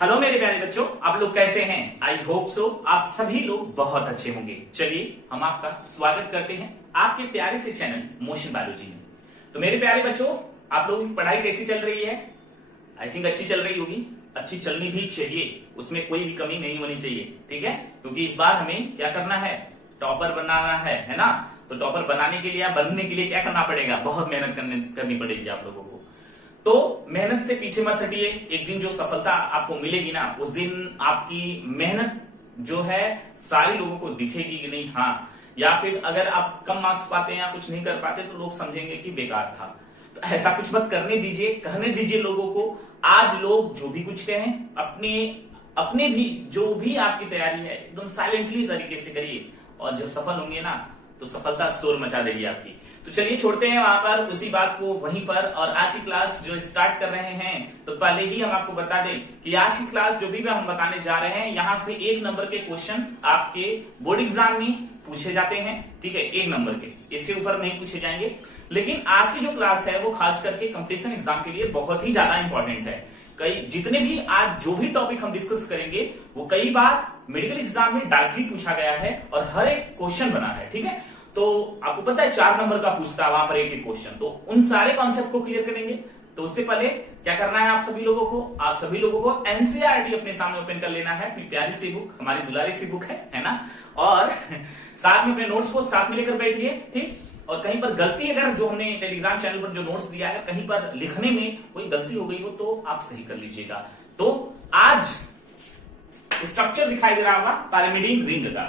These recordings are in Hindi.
हेलो मेरे प्यारे बच्चों, आप लोग कैसे हैं? आई होप सो आप सभी लोग बहुत अच्छे होंगे। चलिए हम आपका स्वागत करते हैं आपके प्यारे से चैनल मोशन बायोलॉजी में। तो मेरे प्यारे बच्चों, आप लोगों की पढ़ाई कैसी चल रही है? आई थिंक अच्छी चल रही होगी। अच्छी चलनी भी चाहिए, उसमें कोई भी कमी नहीं होनी चाहिए, ठीक है? क्योंकि इस बार हमें क्या करना है, टॉपर बनाना है ना? तो टॉपर बनाने के लिए या बनने के लिए क्या करना पड़ेगा? बहुत मेहनत करनी पड़ेगी आप लोगों को। तो मेहनत से पीछे मत हटिए। एक दिन जो सफलता आपको मिलेगी ना, उस दिन आपकी मेहनत जो है सारे लोगों को दिखेगी कि नहीं, हाँ। या फिर अगर आप कम मार्क्स पाते हैं या कुछ नहीं कर पाते तो लोग समझेंगे कि बेकार था। तो ऐसा कुछ मत करने दीजिए, कहने दीजिए लोगों को। आज लोग जो भी कुछ कहें, अपने भी जो भी आपकी तैयारी है एकदम साइलेंटली तरीके से करिए, और जब सफल होंगे ना तो सफलता शोर मचा देगी आपकी। तो चलिए छोड़ते हैं वहां पर उसी बात को वहीं पर, और आज की क्लास जो स्टार्ट कर रहे हैं तो पहले ही हम आपको बता दें कि आज की क्लास जो भी हम बताने जा रहे हैं, यहां से 1 नंबर के क्वेश्चन आपके बोर्ड एग्जाम में पूछे जाते हैं, ठीक है? 1 नंबर के, इससे ऊपर नहीं पूछे जाएंगे। लेकिन आज की जो क्लास है वो खास करके कंपटीशन एग्जाम के लिए बहुत ही ज्यादा इंपॉर्टेंट है। जितने भी आज जो भी टॉपिक हम डिस्कस करेंगे वो कई बार मेडिकल एग्जाम में डायरेक्टली पूछा गया है और हर एक क्वेश्चन बना है, ठीक है? तो आपको पता है 4 नंबर का पूछता है वहां पर एक क्वेश्चन, तो उन सारे कॉन्सेप्ट को क्लियर करेंगे। तो उससे पहले क्या करना है आप सभी लोगों को एनसीईआरटी अपने सामने ओपन कर लेना है, अपनी प्यारी सी बुक, हमारी दुलारी सी बुक है ना? और साथ में अपने नोट्स को साथ में लेकर बैठिए, ठीक? और कहीं पर गलती, अगर जो हमने टेलीग्राम चैनल पर जो नोट्स दिया है, कहीं पर लिखने में कोई गलती हो गई हो तो आप सही कर लीजिएगा। तो आज स्ट्रक्चर दिखाई दे रहा होगा पायरिमिडीन रिंग का।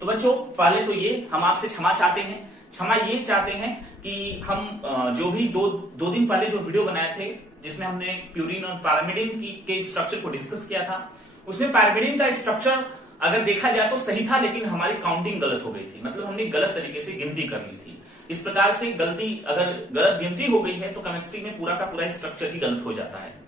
तो बच्चों पहले तो ये हम आपसे क्षमा चाहते हैं, क्षमा ये चाहते हैं कि हम जो भी दो दिन पहले जो वीडियो बनाए थे जिसमें हमने प्यूरिन और पायरिमिडीन के स्ट्रक्चर को डिस्कस किया था, उसमें पायरिमिडीन का स्ट्रक्चर अगर देखा जाए तो सही था, लेकिन हमारी काउंटिंग गलत हो गई थी। मतलब हमने गलत तरीके से गिनती कर ली थी। इस प्रकार से अगर गलत गिनती हो गई है तो केमिस्ट्री में पूरा का पूरा स्ट्रक्चर ही गलत हो जाता है।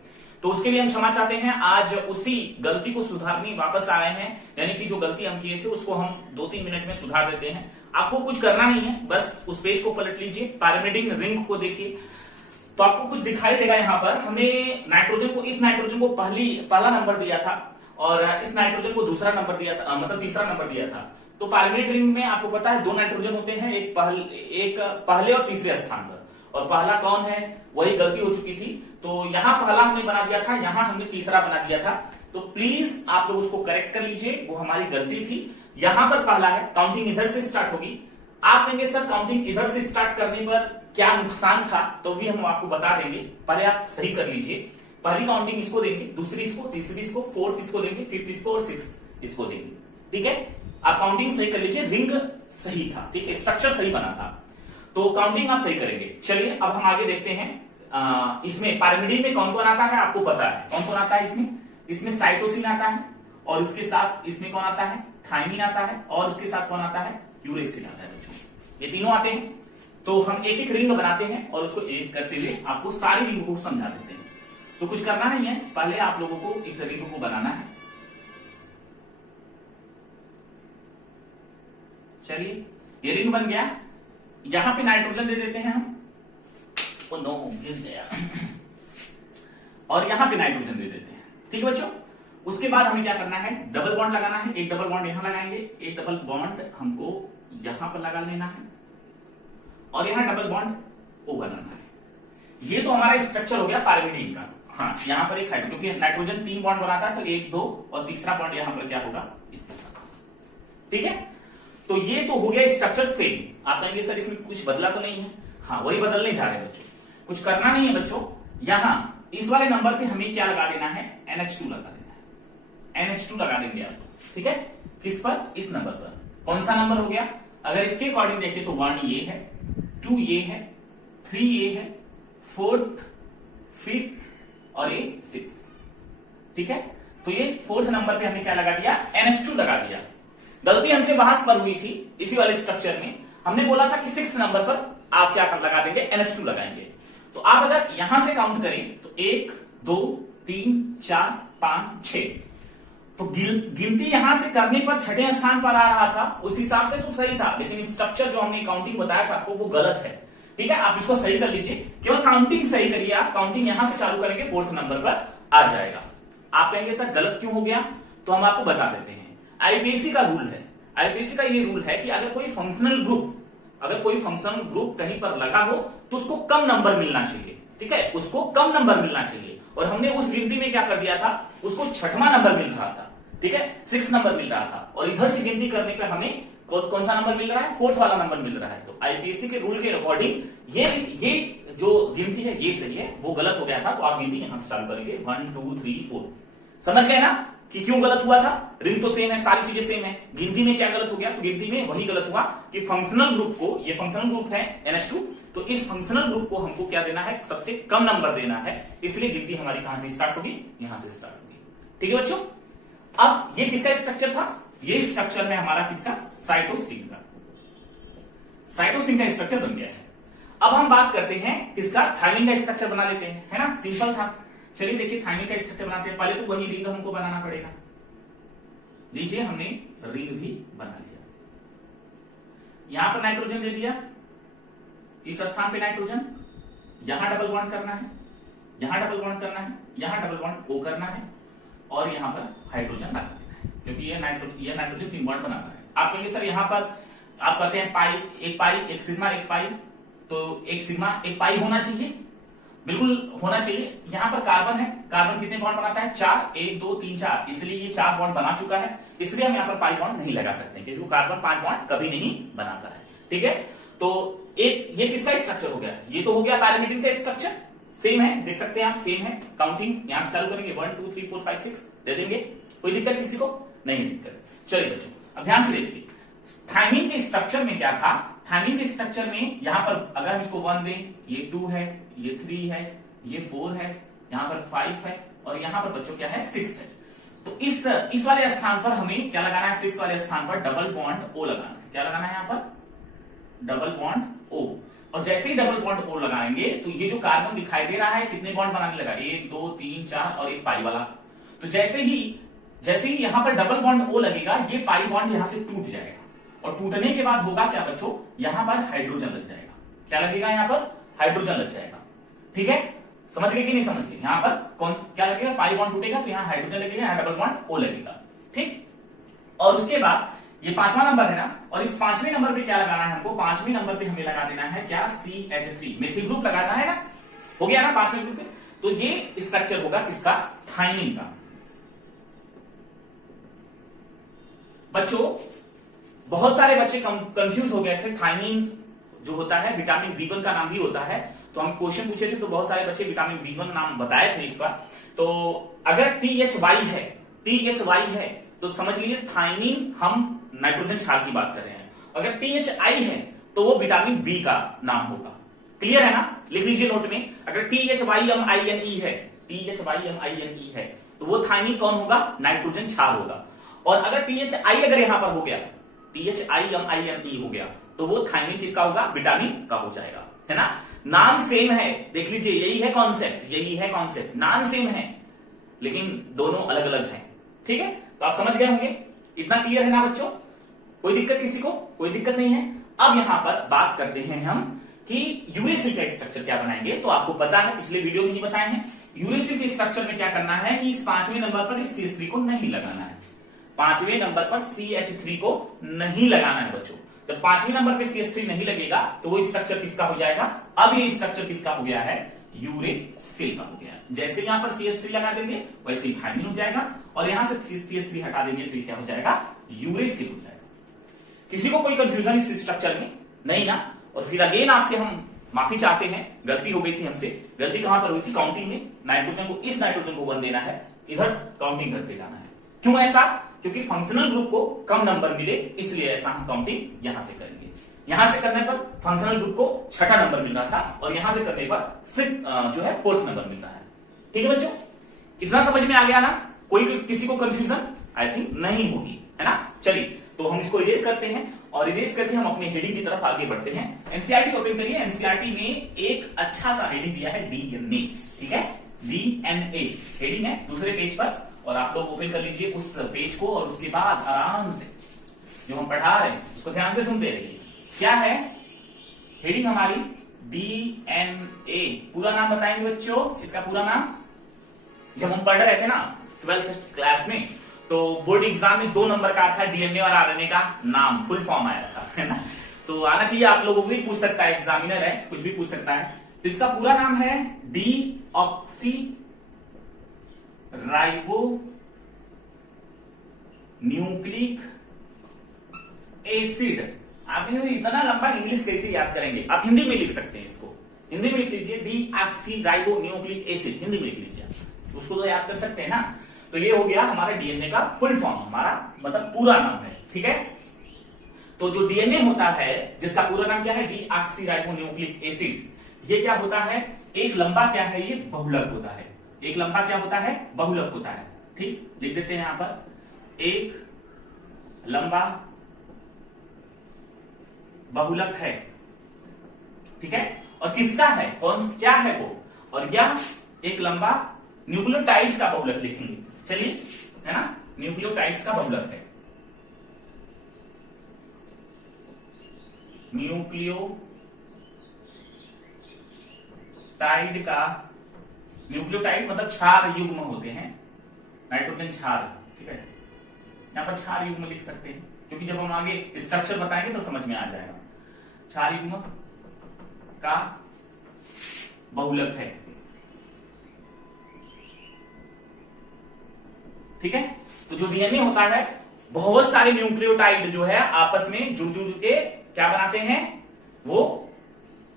तो उसके लिए हम क्षमा चाहते हैं। आज उसी गलती को सुधारने वापस आ रहे हैं, यानी कि जो गलती हम किए थे उसको हम 2-3 मिनट में सुधार देते हैं। आपको कुछ करना नहीं है, बस उस पेज को पलट लीजिए, पायरिमिडीन रिंग को देखिए, तो आपको कुछ दिखाई देगा। यहाँ पर हमने इस नाइट्रोजन को पहला नंबर दिया था और इस नाइट्रोजन को दूसरा नंबर दिया था, मतलब तीसरा नंबर दिया था। तो पायरिमिडीन रिंग में आपको पता है 2 नाइट्रोजन होते हैं, एक पहले और तीसरे स्थान पर, और पहला कौन है, वही गलती हो चुकी थी। तो यहाँ पहला हमने बना दिया था, यहाँ हमने तीसरा बना दिया था। तो प्लीज आप लोग उसको करेक्ट कर लीजिए, वो हमारी गलती थी। यहाँ पर पहला है, काउंटिंग इधर से स्टार्ट होगी। आप कहेंगे सर काउंटिंग इधर से स्टार्ट करने पर क्या नुकसान था, तो भी हम आपको बता देंगे। पहले आप सही कर लीजिए, पहली काउंटिंग इसको देंगे, दूसरी इसको, तीसरी इसको, फोर्थ इसको देंगे, फिफ्थ इसको और सिक्स्थ इसको देंगे, ठीक है? आप काउंटिंग सही कर लीजिए, रिंग सही था, ठीक है? स्ट्रक्चर सही बना था, तो काउंटिंग आप सही करेंगे। चलिए अब हम आगे देखते हैं। इसमें पायरिमिडीन में कौन कौन आता है आपको पता है? कौन कौन आता है इसमें साइटोसिन आता है, और उसके साथ इसमें कौन आता है, थायमिन आता है, और उसके साथ कौन आता है, यूरेसिल आता है बच्चों। ये तीनों आते हैं। तो हम एक एक रिंग बनाते हैं और उसको एक करते हुए आपको सारी रिंग को समझा देते हैं। तो कुछ करना नहीं है, पहले आप लोगों को इस रिंग को बनाना है। चलिए ये रिंग बन गया। यहां पे नाइट्रोजन दे देते हैं हम, ओ नो गिर गया, और यहां पे नाइट्रोजन दे देते हैं, ठीक है बच्चों? उसके बाद हमें क्या करना है, डबल बॉन्ड लगाना है। एक डबल बॉन्ड यहां लगाएंगे, एक डबल बॉन्ड हमको यहां पर लगा लेना है, और यहां डबल बॉन्ड ओ बनाना है। ये तो हमारा स्ट्रक्चर हो गया पायरिमिडीन का। हाँ, यहां पर एक हाइड्रोजन, क्योंकि नाइट्रोजन 3 बॉन्ड बनाता है, तो 1, 2 और तीसरा बॉन्ड यहां पर क्या होगा, इसके साथ, ठीक है? तो ये तो हो गया स्ट्रक्चर सेम। आप कहेंगे सर इसमें कुछ बदला तो नहीं है? हाँ, वही बदलने जा रहे हैं बच्चों, कुछ करना नहीं है बच्चों। यहां इस वाले नंबर पे हमें क्या लगा देना है, NH2 लगा देना है, NH2 लगा देंगे आप, ठीक है? किस पर, इस नंबर पर। कौन सा नंबर हो गया? अगर इसके अकॉर्डिंग देखें तो 1 ये है, 2 ये है, 3 ये है, 4th, 5th और ये 6, ठीक है? तो ये 4th नंबर पे हमने क्या लगा दिया, NH2 लगा दिया। गलती हमसे बहस पर हुई थी इसी वाले स्ट्रक्चर में। हमने बोला था कि 6 नंबर पर आप क्या लगा देंगे, NH2 लगाएंगे। तो आप अगर यहां से काउंट करें तो 1, 2, 3, 4, 5, 6, तो गिनती यहां से करने पर 6ठे स्थान पर आ रहा था, उस हिसाब से तो सही था, लेकिन स्ट्रक्चर जो हमने काउंटिंग बताया था आपको वो गलत है, ठीक है? आप इसको सही कर लीजिए, केवल काउंटिंग सही करिए। आप काउंटिंग यहां से चालू करेंगे, 4th नंबर पर आ जाएगा। आप आप कहेंगे सर गलत क्यों हो गया, तो हम आपको बता देते हैं। आईपीएससी का रूल है, आईपीएससी का ये रूल है कि अगर कोई फंक्शनल ग्रुप कहीं पर लगा हो तो उसको कम नंबर मिलना चाहिए, ठीक है, उसको कम नंबर मिलना चाहिए। और हमने उस गिनती में क्या कर दिया था, उसको छठवां नंबर मिल रहा था, ठीक है, 6 नंबर मिल रहा था, और इधर से गिनती करने पर हमें कौन सा नंबर मिल रहा है, 4th वाला नंबर मिल रहा है। तो आईपीएससी के रूल के अकॉर्डिंग ये जो गिनती है ये सही है, वो गलत हो गया था, तो आप गिनती यहां से चालू करेंगे 1 2 3 4। समझ गए ना कि क्यों गलत हुआ था? रिंग तो सेम है, सारी चीजें सेम है, गिनती में क्या गलत हो गया, तो गिनती में वही गलत हुआ कि फंक्शनल ग्रुप को, ये फंक्शनल ग्रुप है NH2, तो इस फंक्शनल ग्रुप को हमको क्या देना है, सबसे कम नंबर देना है, इसलिए गिनती हमारी कहां से स्टार्ट होगी, यहां से स्टार्ट होगी। ठीक है बच्चों, अब ये किसका स्ट्रक्चर था, ये स्ट्रक्चर है हमारा किसका, साइटोसिन का। साइटोसिन का स्ट्रक्चर बन गया है। अब हम बात करते हैं किसका, थायमिन का स्ट्रक्चर बना लेते हैं, है ना, सिंपल था। चलिए देखिए थायमिन का स्ट्रक्चर बनाते हैं, पहले तो वही रिंग हमको बनाना पड़ेगा। लीजिए हमने रिंग भी बना लिया, यहां पर नाइट्रोजन दे दिया, इस स्थान पे नाइट्रोजन, यहां डबल बॉन्ड करना है, यहां डबल बॉन्ड करना है, यहां डबल बॉन्ड ओ करना है, और यहां पर हाइड्रोजन लगा देना है, क्योंकि ये नाइट्रोजन 3 बॉन्ड बनाना है। आप कहेंगे सर यहां पर आप कहते हैं पाई, एक सिग्मा एक पाई, तो एक सिग्मा एक पाई होना चाहिए, बिल्कुल होना चाहिए। यहां पर कार्बन है, कार्बन कितने बॉन्ड बनाता है, 4, 1 2 3 4, इसलिए ये 4 बॉन्ड बना चुका है, इसलिए हम यहां पर पाई बॉन्ड नहीं लगा सकते, क्योंकि कार्बन 5 बॉन्ड कभी नहीं बनाता है। ठीक है, तो एक ये किसका स्ट्रक्चर हो गया, ये तो हो गया पैरामीटर का स्ट्रक्चर, सेम है, देख सकते हैं आप, सेम है। काउंटिंग यहां से चालू करेंगे 1 2 3 4 5 6 दे देंगे, कोई दिक्कत किसी को नहीं दिक्कत। चलिए बच्चों अब ध्यान से देखिए थायमिन के स्ट्रक्चर में क्या था, थायमिन के स्ट्रक्चर में यहां पर अगर हम इसको 1 दें, ये 2 है, ये 3 है, ये 4 है, यहां पर 5 है, और यहां पर बच्चों क्या है 6 है। तो इस वाले स्थान पर हमें क्या लगाना है, 6 वाले स्थान पर डबल बॉन्ड ओ लगाना है। क्या लगाना है यहां पर, डबल बॉन्ड ओ। और जैसे ही डबल बॉन्ड ओ लगाएंगे तो ये जो कार्बन दिखाई दे रहा है कितने बॉन्ड बनाने लगा, 1 2 3 4 और एक पाई वाला। तो जैसे ही यहां पर डबल बॉन्ड ओ लगेगा, ये पाई बॉन्ड यहां से टूट जाएगा, और टूटने के बाद होगा क्या बच्चों, यहां पर हाइड्रोजन लग जाएगा। क्या लगेगा यहां पर, हाइड्रोजन लग जाएगा। ठीक है, समझ गए कि नहीं समझ गए, यहां पर कौन क्या लगेगा, पाई बॉन्ड टूटेगा तो यहां हाइड्रोजन लगेगा, यहां डबल बॉन्ड ओ लगेगा। ठीक, और उसके बाद ये 5वां नंबर है ना, और इस 5वें नंबर पे क्या लगाना है हमको, 5वें नंबर पे हमें लगा देना है क्या, CH3 मेथिल ग्रुप लगाना है ना, हो गया ना 5वें ग्रुप पे। तो ये स्ट्रक्चर होगा किसका, थायमिन का। बच्चों बहुत सारे बच्चे कंफ्यूज हो गए थे, थायमिन जो होता है विटामिन B1 का नाम भी होता है, तो हम क्वेश्चन पूछे थे तो बहुत सारे बच्चे विटामिन B1 नाम बताए थे इसका। तो अगर THY है तो समझ लीजिए थायमिन हम नाइट्रोजन क्षार की बात कर रहे हैं, अगर THI है तो वो विटामिन बी का नाम होगा। क्लियर है ना, लिख लीजिए नोट में, अगर THYMINE है तो वो थायमिन कौन होगा, नाइट्रोजन क्षार होगा। और अगर THI अगर यहां पर हो गया, THIMINE हो गया, तो वो थायमिन किसका होगा, विटामिन का हो जाएगा, है ना। नाम सेम है, देख लीजिए यही है कॉन्सेप्ट, नाम सेम है लेकिन दोनों अलग अलग हैं। ठीक है, तो आप समझ गए होंगे, इतना क्लियर है ना बच्चों, कोई दिक्कत किसी को, कोई दिक्कत नहीं है। अब यहां पर बात करते हैं हम कि यूरेसिल का स्ट्रक्चर क्या बनाएंगे, तो आपको पता है पिछले वीडियो में ही बताए हैं। यूरेसिल के स्ट्रक्चर में क्या करना है कि इस 5वें नंबर पर इस CH3 को नहीं लगाना है, 5वें नंबर पर CH3 को नहीं लगाना है बच्चों। जब 5वें नंबर पे CH3 नहीं लगेगा तो वो स्ट्रक्चर किसका हो जाएगा, अब ये स्ट्रक्चर किसका हो गया है, यूरेसिल का हो गया। जैसे यहां पर CH3 लगा देंगे वैसे ही थायमिन हो जाएगा, और यहां से CH3 हटा देंगे तो ये क्या हो जाएगा, यूरेसिल हो जाएगा। किसी को कोई कंफ्यूजन इस स्ट्रक्चर में नहीं ना। और फिर अगेन आपसे हम माफी चाहते हैं, गलती हो गई थी हमसे। गलती कहां पर हुई थी, काउंटिंग में, नाइट्रोजन को, इस नाइट्रोजन को 1 देना है, इधर काउंटिंग करके जाना है। क्यों ऐसा, क्योंकि फंक्शनल ग्रुप को कम नंबर मिले, इसलिए ऐसा हम काउंटिंग यहां से करेंगे। यहां से करने पर फंक्शनल ग्रुप को 6ठा नंबर मिल रहा था, और यहां से करने पर सिर्फ जो है 4th नंबर मिल रहा है। ठीक है बच्चों, इतना समझ में आ गया ना, कोई किसी को कंफ्यूजन आई थिंक नहीं होगी, है ना। चलिए तो हम इसको इरेज करते हैं, और इरेज करके हम अपने हेडिंग की तरफ आगे बढ़ते हैं। एनसीईआरटी ओपन करिए, एनसीईआरटी में एक अच्छा सा हेडिंग दिया है DNA। ठीक है, DNA हेडिंग है दूसरे पेज पर, और आप लोग ओपन कर लीजिए उस पेज को, और उसके बाद आराम से जो हम पढ़ा रहे हैं उसको ध्यान से सुनते रहिए। क्या है हेडिंग हमारी, DNA। पूरा नाम बताएंगे बच्चों, इसका पूरा नाम जब हम पढ़ रहे थे ना 12th क्लास में, तो बोर्ड एग्जाम में 2 नंबर का था डीएनए और आरएनए का नाम, फुल फॉर्म आया था, है ना। तो आना चाहिए आप लोगों को भी, पूछ सकता है, एग्जामिनर है, कुछ भी पूछ सकता है। तो इसका पूरा नाम है डीऑक्सी राइबो न्यूक्लिक एसिड। आप इतना लंबा इंग्लिश कैसे याद करेंगे, आप हिंदी में लिख सकते हैं इसको, हिंदी में लिख लीजिए deoxy ribo nucleic acid, Hindi में लिख लीजिए, उसको तो याद कर सकते हैं ना। तो ये हो गया हमारा डीएनए का फुल फॉर्म, हमारा मतलब पूरा नाम है, ठीक है। तो जो डीएनए होता है जिसका पूरा नाम क्या है, डीऑक्सी राइबो न्यूक्लिक एसिड, ये क्या होता है, एक लंबा क्या है, ये बहुलक होता है। एक लंबा क्या होता है, बहुलक होता है, ठीक, लिख देते हैं यहां पर, एक लंबा बहुलक है, ठीक है। और किसका है, कौन क्या है वो, और यह एक लंबा न्यूक्लियोटाइड्स का बहुलक लिखेंगे, चलिए, है ना, न्यूक्लियोटाइड्स का बहुलक है, न्यूक्लियोटाइड का, न्यूक्लियोटाइड मतलब क्षार युग्म होते हैं, नाइट्रोजन क्षार, ठीक है, यहां पर क्षार युग्म लिख सकते हैं, क्योंकि जब हम आगे स्ट्रक्चर बताएंगे तो समझ में आ जाएगा। क्षार युग्म का बहुलक है, ठीक है। तो जो डीएनए होता है, बहुत सारे न्यूक्लियोटाइड जो है आपस में जुड़ जुड़ के क्या बनाते हैं, वो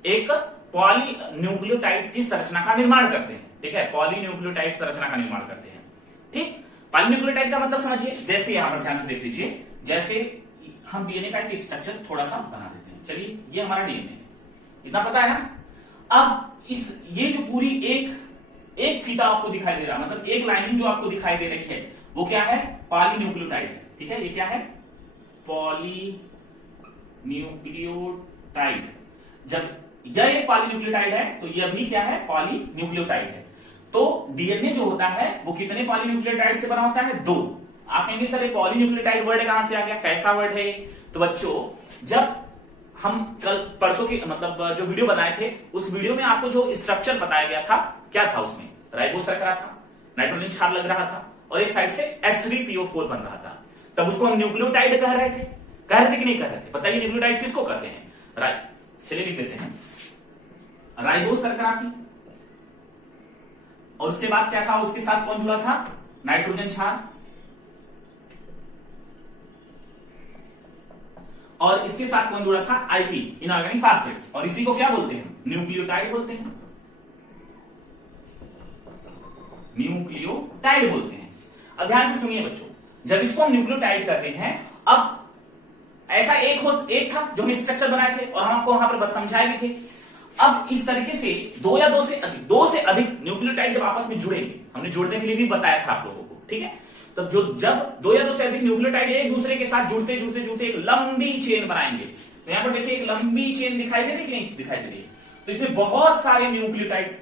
एक पॉली न्यूक्लियोटाइड की संरचना का निर्माण करते हैं, ठीक है, पॉली न्यूक्लियोटाइड संरचना का निर्माण करते हैं, ठीक। पॉली न्यूक्लियोटाइड का मतलब समझिए, जैसे यहां पर ध्यान से देख लीजिए, जैसे हम डीएनए का एक स्ट्रक्चर थोड़ा सा बना देते हैं, चलिए, ये हमारा डीएनए, इतना पता है ना। अब ये जो पूरी एक फीता आपको दिखाई दे रहा है, मतलब एक लाइनिंग जो आपको दिखाई दे रही है, वो क्या है, पॉलीन्यूक्लियोटाइड है, ठीक है। ये क्या है, पॉलीन्यूक्लियोटाइड। जब यह एक पॉलीन्यूक्लियोटाइड है तो यह भी क्या है, पॉलीन्यूक्लियोटाइड है। तो डीएनए जो होता है वो कितने पॉलीन्यूक्लियोटाइड से बना होता है, 2। आप कहेंगे सर ये पॉलीन्यूक्लियोटाइड वर्ड कहां से आ गया, कैसा वर्ड है। तो बच्चों, जब हम कल परसों की मतलब जो वीडियो बनाए थे, उस वीडियो में आपको जो स्ट्रक्चर बताया गया था, क्या था उसमें, राइबोस रख रहा था, नाइट्रोजन क्षार लग रहा था, और एक साइड से H3PO4 बन रहा था। तब उसको हम न्यूक्लियोटाइड कह रहे थे कि नहीं कह रहे थे, बताइए न्यूक्लियोटाइड किसको कहते हैं, चलिए लिख देते हैं, राइबोस रख रहा थी, और उसके बाद क्या था, उसके साथ कौन जुड़ा था, नाइट्रोजन क्षार, और इसके साथ कौन जुड़ा था, आईपी, इनऑर्गेनिक फास्फेट, और इसी को क्या बोलते हैं, न्यूक्लियोटाइड बोलते हैं, न्यूक्लियोटाइड बोलते हैं। अब ध्यान से सुनिए बच्चों, जब इसको हम न्यूक्लियोटाइड करते हैं, अब ऐसा एक था जो हम स्ट्रक्चर बनाए थे, और हम आपको वहां पर बस समझाए भी थे। अब इस तरीके से दो से अधिक न्यूक्लियोटाइड जब आपस में जुड़ेंगे, हमने जोड़ने के लिए भी बताया था आप लोगों को, ठीक है। तब जब 2 या 2 से अधिक न्यूक्लियोटाइड एक दूसरे के साथ जुड़ते एक लंबी चेन बनाएंगे। तो यहां पर देखिए एक लंबी चेन दिखाई दे रही है, दिखाई दे रही है। तो इसमें बहुत सारे न्यूक्लियोटाइड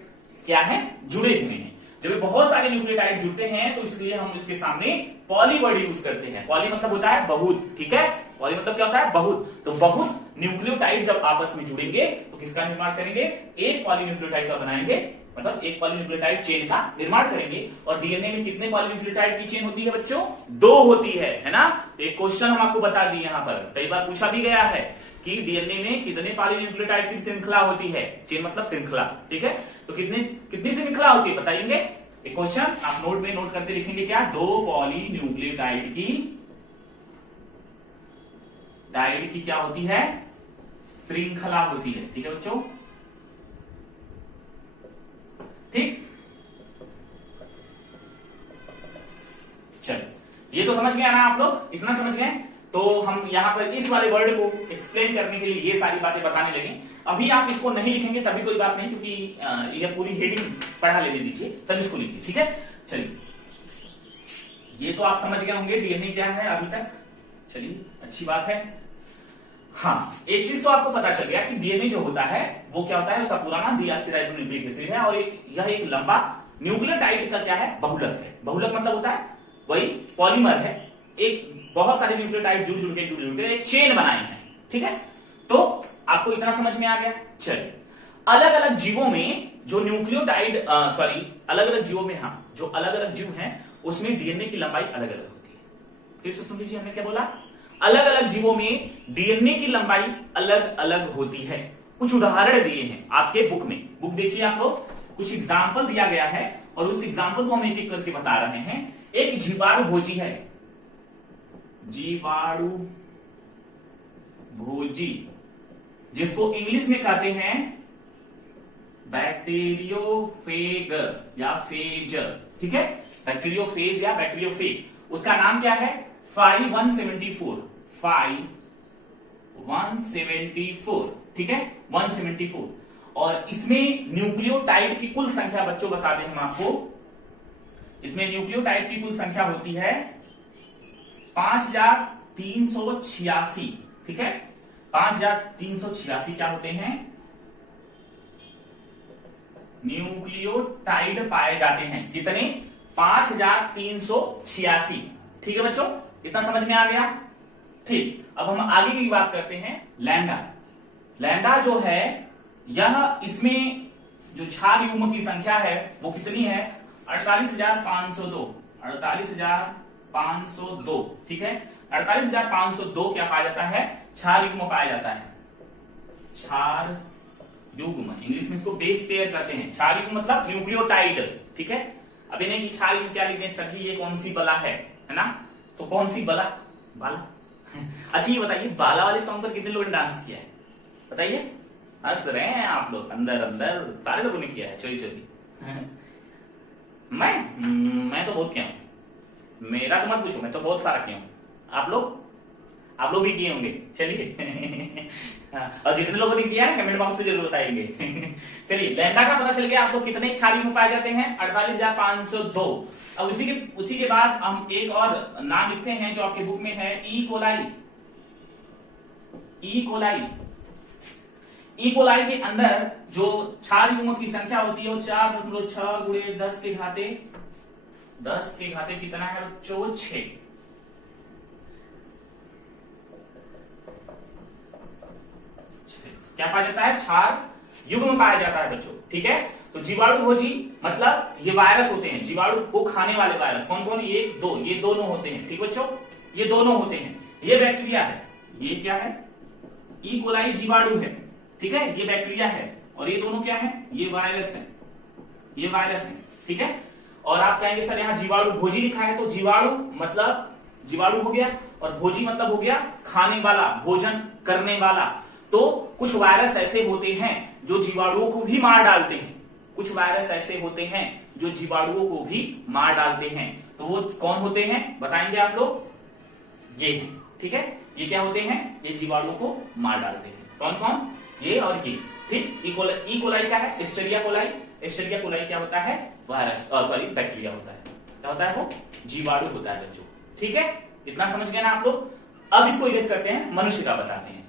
क्या है, जुड़े हुए हैं। जब बहुत सारे न्यूक्लियोटाइड जुड़ते हैं तो इसलिए हम इसके सामने पॉली वर्ड यूज करते हैं। पॉली मतलब होता है बहुत, ठीक है, पॉली मतलब क्या होता है, बहुत। तो बहुत न्यूक्लियोटाइड जब आपस में जुड़ेंगे तो किसका निर्माण करेंगे, एक पॉलीन्यूक्लियोटाइड का बनाएंगे, मतलब एक पॉलीन्यूक्लियोटाइड चेन का निर्माण करेंगे। और डीएनए में कितने पॉलीन्यूक्लियोटाइड की चेन होती है बच्चों, 2 होती है ना। तो एक क्वेश्चन हम आपको बता दिए, यहां पर कई बार पूछा भी गया है कि डीएनए में कितने पॉलीन्यूक्लियोटाइड की श्रृंखला होती है, चेन मतलब श्रृंखला, ठीक है। तो कितनी श्रृंखला होती है बताएंगे, एक क्वेश्चन आप नोट में नोट करते लिखेंगे, क्या, 2 पॉलीन्यूक्लियोटाइड की क्या होती है, श्रृंखला होती है, ठीक है बच्चों, ठीक। चलो, ये तो समझ गए ना आप लोग, इतना समझ गए। तो हम यहां पर इस वाले वर्ड को एक्सप्लेन करने के लिए ये सारी बातें बताने लगे। अभी आप इसको नहीं लिखेंगे तभी कोई बात नहीं, क्योंकि यह पूरी हेडिंग पढ़ा लेने दीजिए, तब इसको लिखिए, ठीक है। चलिए, ये तो आप समझ गए होंगे डीएनए क्या है अभी तक, चलिए अच्छी बात है। हाँ, एक चीज तो आपको पता चल गया कि डीएनए जो होता है वो क्या होता है, उसका पूरा नाम डीऑक्सीराइबोन्यूक्लिक एसिड है, और यह एक लंबा न्यूक्लियोटाइड का क्या है, बहुलक है। बहुलक मतलब होता है वही पॉलीमर है, एक बहुत सारे न्यूक्लियोटाइड जुड़ के एक चेन बनाए हैं, ठीक है। तो आपको इतना समझ में आ गया। चलिए, अलग अलग जीवों में जो न्यूक्लियोटाइड अलग अलग जीवों में, हाँ, जो अलग अलग जीव हैं उसमें डीएनए की लंबाई अलग अलग होती है। फिर से सुन लीजिए, हमने क्या बोला, अलग अलग जीवों में डीएनए की लंबाई अलग अलग होती है। कुछ उदाहरण दिए हैं आपके बुक में, बुक देखिए आप लोग, कुछ एग्जाम्पल दिया गया है और उस एग्जाम्पल को हम एक एक करके बता रहे हैं। एक जीवाणु भोजी है, जीवाणु भोजी, जिसको इंग्लिश में कहते हैं बैक्टीरियोफेग या फेज, ठीक है, बैक्टीरियोफेज या बैक्टीरियोफेग। उसका नाम क्या है, 5174, 5174, ठीक है, 174। और इसमें न्यूक्लियोटाइड की कुल संख्या बच्चों बता दें हम आपको, इसमें न्यूक्लियोटाइड की कुल संख्या होती है 5386, ठीक है, 5386 क्या होते हैं, न्यूक्लियोटाइड पाए जाते हैं। कितने, 5386, ठीक है बच्चों, इतना समझ में आ गया। ठीक, अब हम आगे की बात करते हैं। लैम्डा, लैम्डा जो है यह, इसमें जो क्षार युग्म की संख्या है वो कितनी है, 48,502, 48,502, ठीक है, 48,502 क्या पाया जाता है, क्षार युग्म पाया जाता है, क्षार युग्म, इंग्लिश में इसको बेस पेयर कहते हैं। क्षार युग्म मतलब न्यूक्लियोटाइड, ठीक है। अब इन्हें की क्षार युग्म क्या लिखते हैं सर जी, ये कौन सी बला है ना, तो कौन सी बला, बाला। अच्छा ये बताइए, बाला वाले सॉन्ग पर कितने लोगों ने डांस किया है, बताइए, हंस रहे हैं आप लोग, अंदर अंदर सारे लोगों ने किया है, चोरी चोरी। मैं तो बहुत किया हूं, मेरा तो मत पूछो, मैं तो बहुत सारा किया हूं। आप लोग भी किए होंगे, चलिए। और जितने लोगों ने किया है कमेंट बॉक्स में जरूर बताएंगे। चलिए, लैम्डा का पता चल गया आपको, कितने क्षार युग्म पाए जाते हैं, 48,502। अब उसी के बाद हम एक और नाम लिखते हैं जो आपके बुक में है, E coli. E coli, E coli के अंदर जो क्षार युग्म की संख्या होती है वो 4.6 गुणे 10 के घाते कितना है, 6। क्या पाया जाता है, क्षार युग्म पाया जाता है बच्चों, ठीक है। तो जीवाणु भोजी मतलब ये वायरस होते हैं, जीवाणु को खाने वाले वायरस कौन कौन, ये दोनों होते हैं, ठीक बच्चों, ये दोनों होते हैं। ये बैक्टीरिया है, ये क्या है, ई कोलाई जीवाणु है, ठीक है, ये बैक्टीरिया है, और ये दोनों क्या है, ये वायरस है, ये वायरस है, ठीक है। और आप कहेंगे सर यहाँ जीवाणु भोजी लिखा है, तो जीवाणु मतलब जीवाणु हो गया और भोजी मतलब हो गया खाने वाला, भोजन करने वाला। तो कुछ वायरस ऐसे होते हैं जो जीवाणुओं को भी मार डालते हैं, कुछ वायरस ऐसे होते हैं जो जीवाणुओं को भी मार डालते हैं। तो वो कौन होते हैं बताएंगे आप लोग, ये हैं, ठीक है, ये क्या होते हैं, ये जीवाणुओं को मार डालते हैं। कौन कौन, ये और ये, ठीक। ई कोलाई क्या है, एस्टेरिया कोलाई। एस्टेरिया कोलाई क्या होता है, वायरस, सॉरी बैक्टीरिया होता है, क्या होता है वो, जीवाणु होता है बच्चों, ठीक है। इतना समझ गए ना आप लोग। अब इसको इरेज करते हैं, मनुष्य का बताते हैं।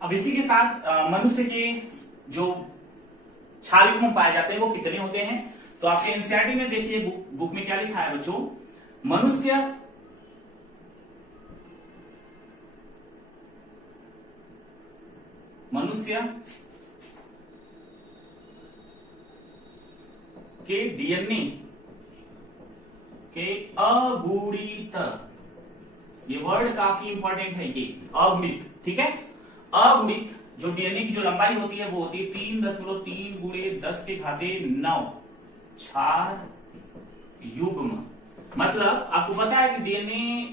अब इसी के साथ मनुष्य के जो क्षार युग्म पाए जाते हैं वो कितने होते हैं, तो आपके एनसीईआरटी में देखिए बुक में क्या लिखा है बच्चों, मनुष्य के डीएनए के अगुणित, ये वर्ड काफी इंपॉर्टेंट है, ये अगुणित, ठीक है। अगुणित जो डीएनए की जो लंबाई होती है वो होती है 3.3 गुणे 10 के घाते 9 क्षार युग्म। मतलब आपको पता है कि डीएनए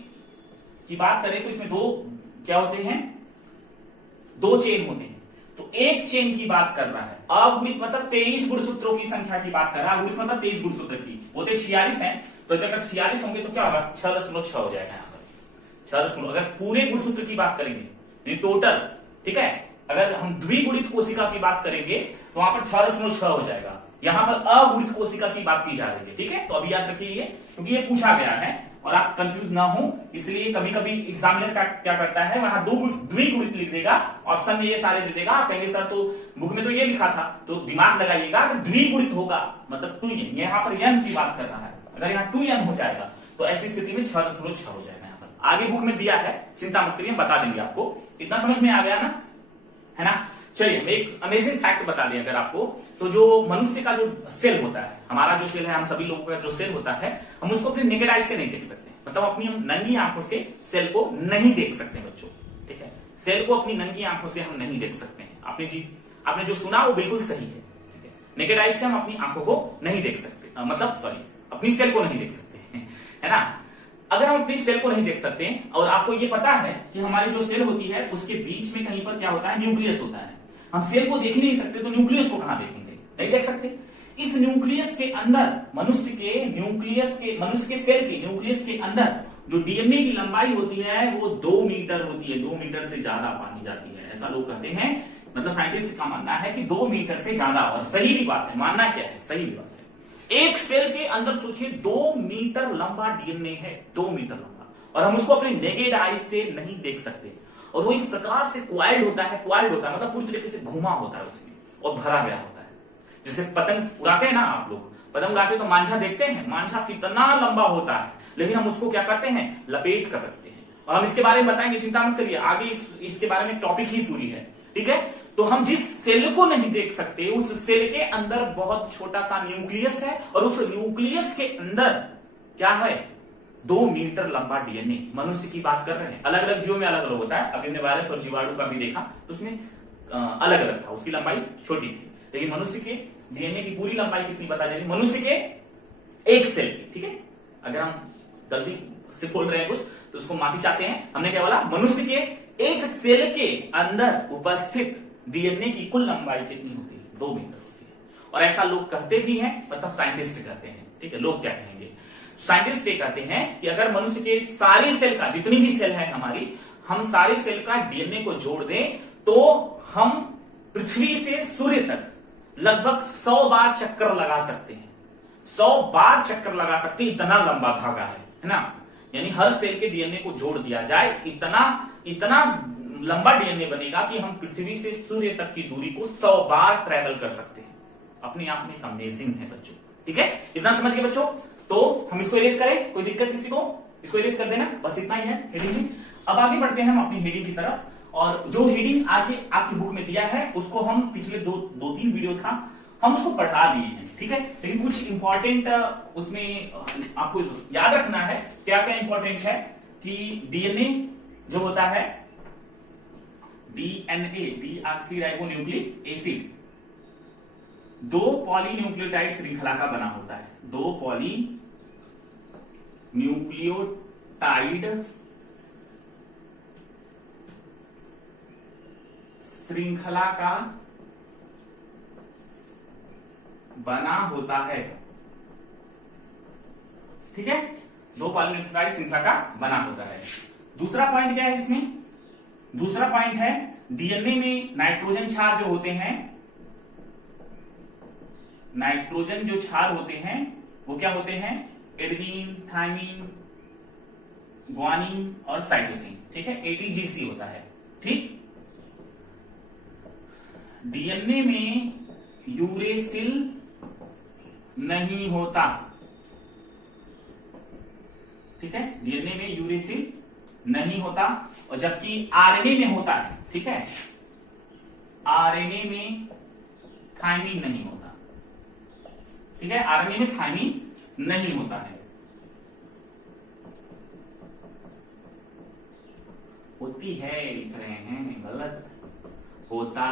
की बात करें तो इसमें दो क्या होते हैं, दो चेन होते हैं। तो एक चेन की बात कर रहा है, अगुणित मतलब 23 गुणसूत्रों की संख्या की बात कर रहा है, अगुणित मतलब 23 गुणसूत्र की, वो तो 46 है, तो अगर 46 होंगे तो क्या होगा, 6.6 हो जाएगा यहाँ पर 6.6। अगर पूरे गुणसूत्र की बात करेंगे टोटल, ठीक है, अगर हम द्विगुणित कोशिका की बात करेंगे तो वहां पर 6.6 हो जाएगा। यहां पर अगुणित कोशिका की बात की जा रही है, ठीक है। तो अभी याद रखिए ये, क्योंकि ये पूछा गया है और आप कंफ्यूज ना हो, इसलिए कभी कभी एग्जामिनर क्या करता है, वहां द्विगुणित लिख देगा, ऑप्शन में ये सारे दे देगा, आप कहेंगे सर तो बुक में तो ये लिखा था, तो दिमाग लगाइएगा, अगर द्विगुणित होगा मतलब 2n, यहाँ पर n की बात कर रहा है, अगर यहाँ 2n हो जाएगा तो ऐसी स्थिति में 6.6 हो जाएगा यहाँ पर, आगे बुक में दिया है, चिंता मत करिए, बता देंगे आपको। इतना समझ में आ गया ना, है ना। चलिए मैं एक अमेजिंग फैक्ट बता दें अगर आपको, तो जो मनुष्य का जो सेल होता है, हमारा जो सेल है, हम सभी लोगों का जो सेल होता है, हम उसको अपनी नेकेड आई से नहीं देख सकते, मतलब अपनी हम नंगी आंखों से सेल को नहीं देख सकते बच्चों, ठीक है। सेल को अपनी नंगी आंखों से हम नहीं देख सकते हैं। आपने जो सुना वो बिल्कुल सही है, ठीक है। नेकेड आई से हम अपनी आंखों को नहीं देख सकते, मतलब सॉरी, अपनी सेल को नहीं देख सकते, है ना। अगर हम अपनी सेल को नहीं देख सकते, और आपको ये पता है कि हमारी जो सेल होती है उसके बीच में कहीं पर क्या होता है, न्यूक्लियस होता है। हम सेल को देख ही नहीं सकते तो न्यूक्लियस को कहां देखेंगे, नहीं देख सकते। इस न्यूक्लियस के अंदर मनुष्य के सेल के न्यूक्लियस के अंदर जो डीएनए की लंबाई होती है वो 2 मीटर होती है। 2 मीटर से ज्यादा पानी जाती है, ऐसा लोग कहते हैं, मतलब साइंटिस्ट का मानना है कि 2 मीटर से ज्यादा, और सही भी बात है, मानना क्या है, सही भी बात है। एक सेल के अंदर सोचिए 2 मीटर लंबा डीएनए है, 2 मीटर लंबा, और हम उसको अपनी नेकेड आई से नहीं देख सकते। और वो इस प्रकार से क्वाइल्ड होता है मतलब पूरी तरीके से घुमा होता है उसमें, और भरा गया होता है। जैसे पतंग उड़ाते हैं ना, आप लोग पतंग उड़ाते तो मांझा देखते हैं, मांझा कितना लंबा होता है, लेकिन हम उसको क्या करते हैं, लपेट कर रखते हैं। और हम इसके बारे में बताएंगे, चिंता मत करिए, आगे इसके बारे में टॉपिक ही पूरी है, ठीक है। तो हम जिस सेल को नहीं देख सकते, उस सेल के अंदर बहुत छोटा सा न्यूक्लियस है, और उस न्यूक्लियस के अंदर क्या है, 2 मीटर लंबा डीएनए। मनुष्य की बात कर रहे हैं, अलग अलग जीवों में अलग अलग होता है। अभी हमने वायरस और जीवाणु का भी देखा तो उसमें अलग अलग था, उसकी लंबाई छोटी थी, लेकिन मनुष्य के डीएनए की पूरी लंबाई कितनी बता जाएगी, मनुष्य के एक सेल की, ठीक है। अगर हम गलती से बोल रहे हैं कुछ तो उसको माफी चाहते हैं। हमने क्या बोला, मनुष्य के एक सेल के अंदर उपस्थित डीएनए की कुल लंबाई कितनी होती है, 2 मीटर होती है। और ऐसा लोग कहते भी हैं, मतलब साइंटिस्ट कहते हैं, ठीक है। लोग क्या कहेंगे, साइंटिस्ट ये कहते हैं कि अगर मनुष्य के सारी सेल का, जितनी भी सेल है हमारी, हम सारे सेल का डीएनए को जोड़ दें तो हम पृथ्वी से सूर्य तक लगभग 100 बार चक्कर लगा सकते हैं। 100 बार चक्कर लगा सकते हैं, इतना लंबा धागा है ना। यानी हर सेल के डीएनए को जोड़ दिया जाए, इतना लंबा डीएनए बनेगा कि हम पृथ्वी से सूर्य तक की दूरी को 100 बार ट्रेवल कर सकते हैं। अपने आप में एक अमेजिंग है बच्चों, ठीक है। इतना समझ गए बच्चों। तो हम इसको इरेज करें, कोई दिक्कत किसी को, इसको इरेज कर देना, बस इतना ही है हेडिंग। अब आगे बढ़ते हैं हम अपनी हेडिंग की तरफ, और जो हेडिंग आगे आपकी बुक में दिया है उसको हम पिछले 2-3 वीडियो था हम उसको पढ़ा दिए हैं, ठीक है। लेकिन कुछ इंपॉर्टेंट उसमें आपको याद रखना है, क्या क्या इंपॉर्टेंट है कि डीएनए जो होता है, डीएनए डीऑक्सीराइबोन्यूक्लिक एसिड 2 पॉलीन्यूक्लियोटाइड श्रृंखला का बना होता है। 2 पॉलीन्यूक्लियोटाइड श्रृंखला का बना होता है, ठीक है। 2 पॉलीन्यूक्लियोटाइड श्रृंखला का बना होता है। दूसरा पॉइंट क्या है इसमें, दूसरा पॉइंट है डीएनए में नाइट्रोजन क्षार जो होते हैं, नाइट्रोजन जो क्षार होते हैं वो क्या होते हैं, एडेनिन, थाइमिन, ग्वानिन और साइटोसिन, ठीक है। एटीजीसी होता है, ठीक। डीएनए में यूरेसिल नहीं होता, ठीक है। डीएनए में यूरेसिल नहीं होता, और जबकि आरएनए में होता है, ठीक है। आरएनए में थाइमिन नहीं होता, ठीक है। आरएनए में थाइमिन नहीं होता है। होती है लिख रहे हैं, गलत होता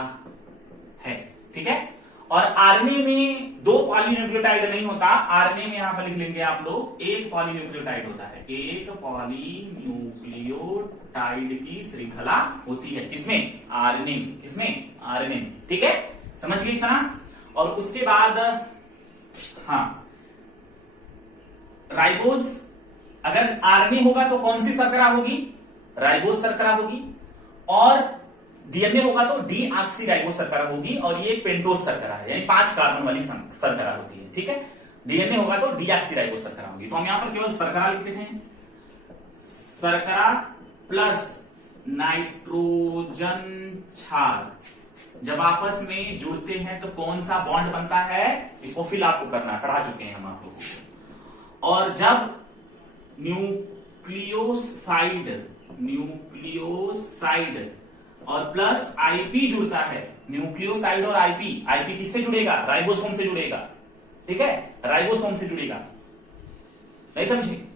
है, ठीक है। और आरएनए में 2 पॉलीन्यूक्लियोटाइड नहीं होता, आरएनए में यहां पर लिख लेंगे आप लोग, 1 पॉलीन्यूक्लियोटाइड होता है। 1 पॉलीन्यूक्लियोटाइड की श्रृंखला होती है, किसमें, आरएनए, किसमें, आरएनए, ठीक है। समझ गए इतना। और उसके बाद हाँ, राइबोज, अगर आरएनए होगा तो कौन सी शर्करा होगी, राइबोज शर्करा होगी, और डीएनए होगा तो डीऑक्सीराइबोज शर्करा होगी, और ये पेंटोज शर्करा है, यानी 5 कार्बन वाली शर्करा होती है, ठीक है। डीएनए होगा तो डीऑक्सीराइबोज शर्करा होगी। तो हम यहां पर केवल शर्करा लिखते हैं, शर्करा प्लस नाइट्रोजन क्षार जब आपस में जुड़ते हैं तो कौन सा बॉन्ड बनता है, इसको फिल आपको करना, पढ़ा चुके हैं हम आप लोगों को। और जब न्यूक्लियोसाइड, न्यूक्लियोसाइड और प्लस आईपी जुड़ता है। न्यूक्लियोसाइड और आईपी, आईपी किससे जुड़ेगा? राइबोसोम से जुड़ेगा। ठीक है, राइबोसोम से जुड़ेगा। नहीं समझे?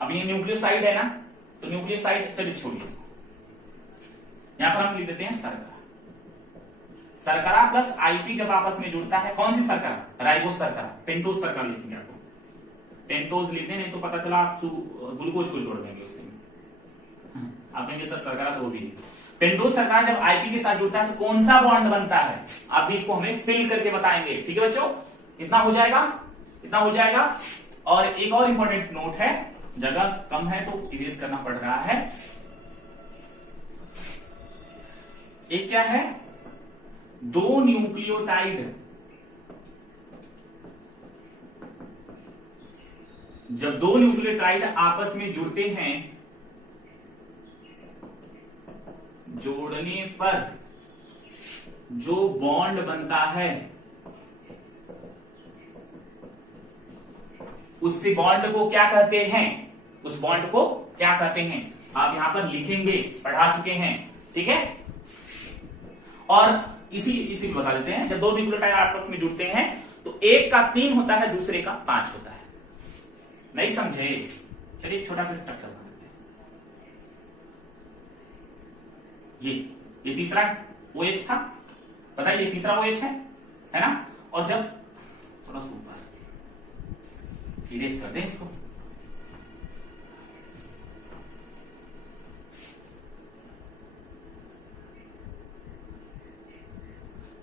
अब ये न्यूक्लियोसाइड है ना, तो न्यूक्लियोसाइड, चलिए छोड़िए इसको, यहां पर हम लिख देते हैं शर्करा। शर्करा प्लस आईपी जब आपस में जुड़ता है, कौन सी शर्करा? राइबोस शर्करा, पेंटोज शर्करा लिखेंगे आपको, पेंटोज लिखते नहीं तो पता चला आप ग्लूकोज को जोड़ देंगे उससे, आप कहेंगे सर शर्करा तो वो भी। पेंटोज शर्करा जब आईपी के साथ जुड़ता है तो कौन सा बॉन्ड बनता है? आप भी इसको हमें फिल करके बताएंगे। ठीक है बच्चों, इतना हो जाएगा, इतना हो जाएगा। और एक और इंपॉर्टेंट नोट है, जगह कम है तो इरेज करना पड़ रहा है। एक क्या है? दो न्यूक्लियोटाइड जब दो न्यूक्लियोटाइड आपस में जुड़ते हैं, जोड़ने पर जो बॉन्ड बनता है उससे बॉन्ड को क्या कहते हैं? उस बॉन्ड को क्या कहते हैं? आप यहां पर लिखेंगे, पढ़ा चुके हैं। ठीक है, और इसी बता देते हैं, जब दो न्यूक्लियोटाइड आपस में जुड़ते हैं तो एक का 3 होता है, दूसरे का 5 होता है। नहीं समझे? चलिए छोटा सा स्ट्रक्चर बनाते हैं। ये तीसरा OH था, बताइए ये तीसरा OH है ना? और जब थोड़ा सा ऊपर इरेज कर दें इसको,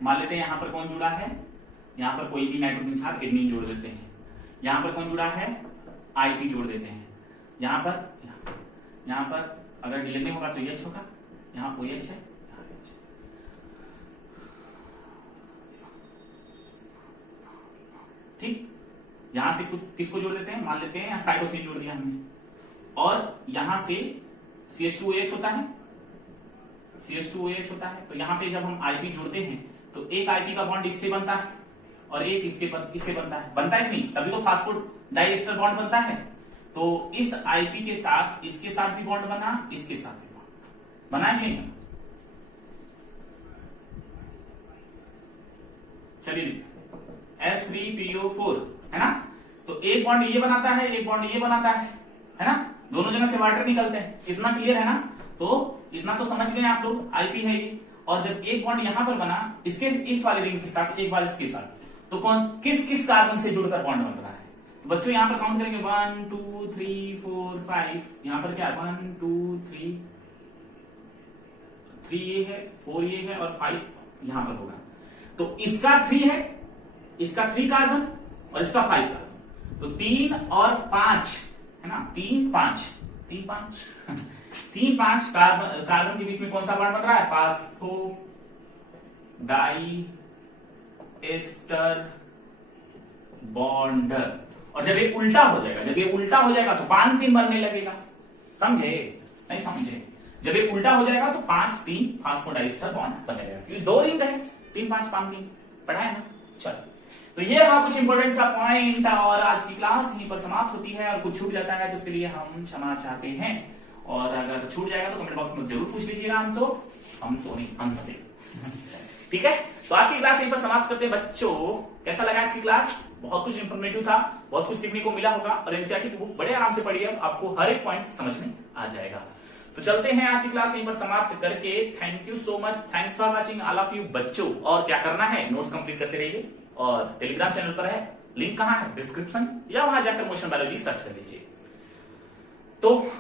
मान लेते हैं यहां पर कौन जुड़ा है, यहां पर कोई भी नाइट्रोजन क्षार एडमिन जोड़ देते हैं। यहां पर कौन जुड़ा है? आईपी जोड़ देते हैं। यहां पर अगर डीएनए होगा तो एच होगा, यहां OH है, ठीक। यहां से कुछ किसको जोड़ देते हैं? मान लेते हैं साइटोसिन जोड़ दिया हमने, और यहां से CH2OH होता है, CH2OH होता है। तो यहां पे जब हम आईपी जोड़ते हैं तो एक आईपी का बॉन्ड इससे बनता है और एक इससे बनता है, बनता है कि नहीं? तभी तो फास्फोड डाइएस्टर बॉन्ड बनता है। तो इस आईपी के साथ इसके साथ भी बॉन्ड बना, इसके साथ भी बॉन्ड बना है नहीं? चलिए H3PO4 है ना, तो एक बॉन्ड ये बनाता है, एक बॉन्ड ये बनाता है ना, दोनों जगह से वाटर निकलते हैं। इतना क्लियर है ना? तो इतना तो समझ गए आप लोग, आईपी है ये। और जब एक बॉन्ड यहां पर बना इसके इस वाले रिंग के साथ, एक बार इसके साथ, तो कौन किस कार्बन से जुड़कर बॉन्ड बन रहा है? तो बच्चों यहां पर काउंट करेंगे 1 2 3 4 5। यहां पर क्या है? 1 2 3 ये है, 4 ये है और 5 यहां पर होगा। तो इसका 3 है, इसका 3 कार्बन और इसका 5 कार्बन, तो 3 और 5 है ना, 3 5 कार्बन के बीच में कौन सा बॉन्ड बन रहा है? Phospho diester bond. और जब ये उल्टा हो जाएगा, तो 5 3 बनने लगेगा। समझे? नहीं समझे? जब ये उल्टा हो जाएगा तो 5 3 फास्फोडाइएस्टर बॉन्ड बनेगा, क्योंकि 2 रिंग है, 3 5 5 3 पढ़ा है ना। चलो, तो ये रहा कुछ इंपॉर्टेंट सा पॉइंट, और आज की क्लास यहीं पर समाप्त होती है। और कुछ छूट जाता है तो उसके लिए हम क्षमा चाहते हैं, और अगर छूट जाएगा तो कमेंट बॉक्स में जरूर पूछ लीजिएगा हमसे। ठीक है, तो आज की क्लास यहीं पर समाप्त करते हैं बच्चों। कैसा लगा आज की क्लास? बहुत कुछ इंफॉर्मेटिव था, बहुत कुछ सीखने को मिला होगा, और एनसीईआरटी की बुक बड़े आराम से पढ़िए, आपको हर एक पॉइंट समझ में आ जाएगा। तो चलते हैं आज की क्लास यहीं पर समाप्त करके। Thank you so much, thanks for watching all of you बच्चों। और क्या करना है? नोट्स कंप्लीट करते रहिए, और टेलीग्राम चैनल पर है, लिंक कहां है? डिस्क्रिप्शन, या वहां जाकर मोशन बायोलॉजी सर्च कर लीजिए। तो